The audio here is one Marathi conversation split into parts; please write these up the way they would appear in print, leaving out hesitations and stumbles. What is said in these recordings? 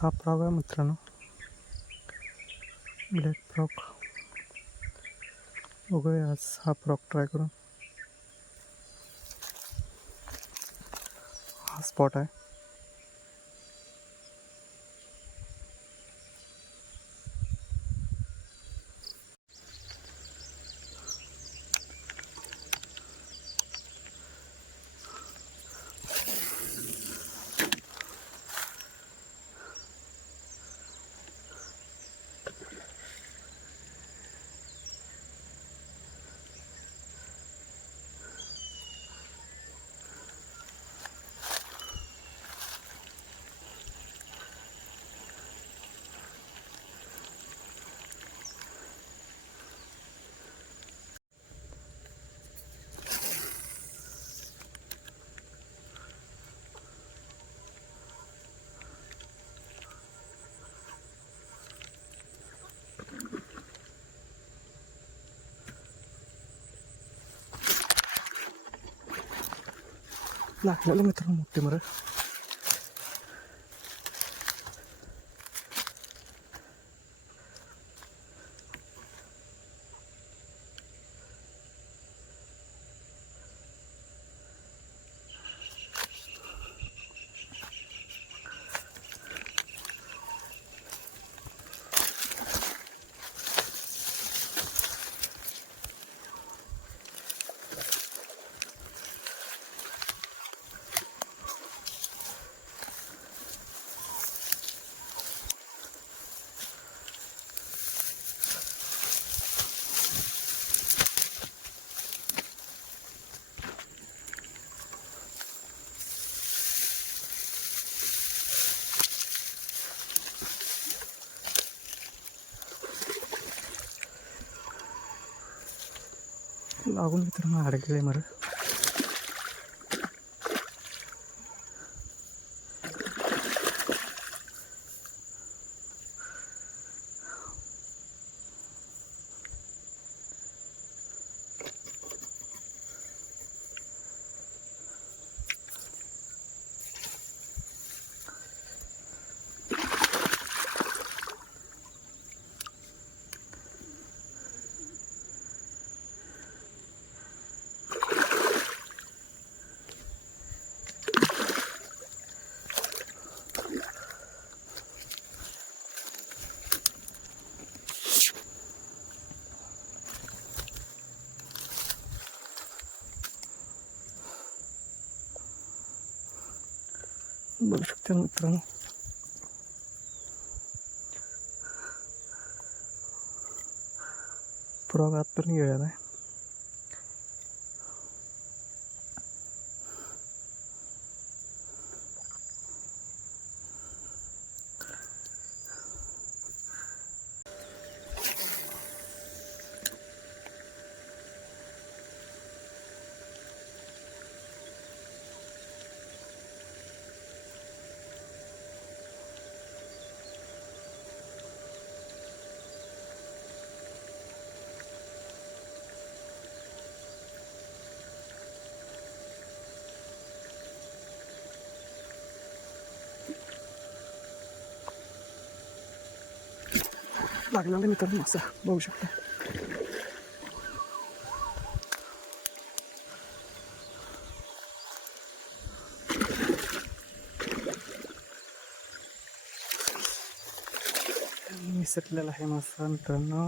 हा फ्रॉग आहे मित्रांनो, ब्लॅक फ्रॉग. बघूया आज हा फ्रॉग ट्राय करून. हा स्पॉट आहे. लागलेलं मित्रांनो मोठे मर. लागून मित्रांनो अडकले मर. बघू शकता मित्रांनो, फ्रॉग आतपर्यंत गेलेला आहे. लागलेला मित्रांनो मासा बघू शकता. निसटलेला आहे मासा मित्रांनो.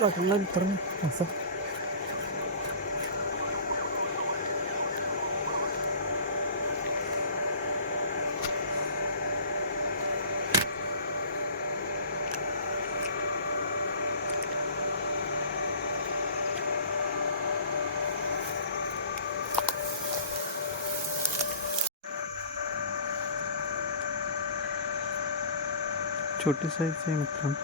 लागला मित्रांनो मासा. छोटी साईज आहे मित्रांनो.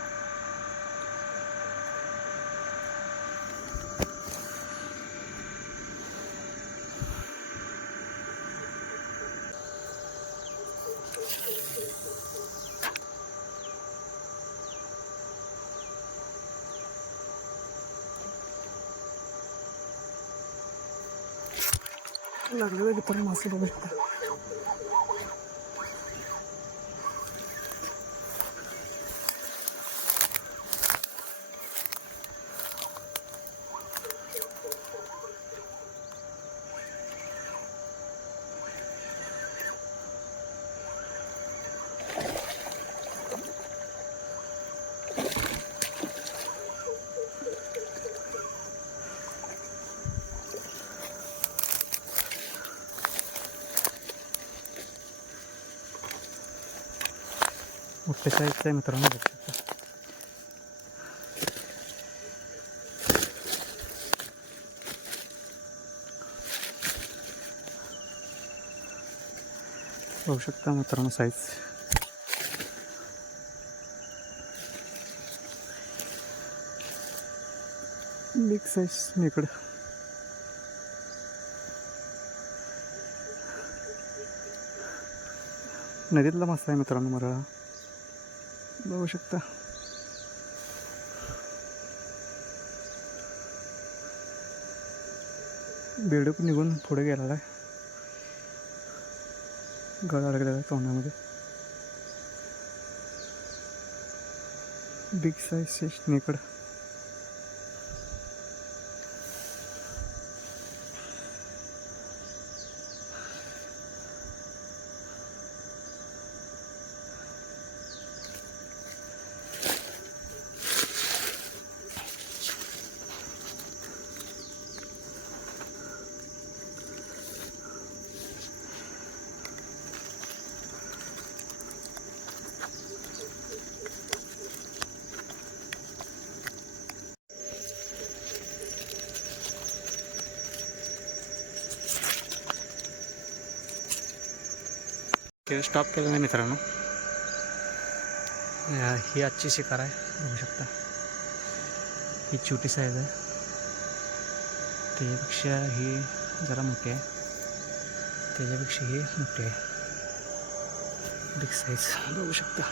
लागलेलं मित्रांनो मासे बघू शकता. मोठ्या साईजचं आहे मित्रांनो बघू शकता. बघू शकता मित्रांनो साईज. बिग साईज इकडं. नदीतला मासा आहे मित्रांनो मरळा बघू शकता. बेडूक निघून पुढे गेलेला आहे. गळा अडकलेला आहे तोंडामध्ये. Big size fish naked. Stop केलं नाही मित्रांनो. ही आजची शिकार आहे बघू शकता. ही छोटी साईज आहे. त्याच्यापेक्षा ही जरा मोठी आहे. त्याच्यापेक्षा ही मोठी आहे. बिग साईज बघू शकता.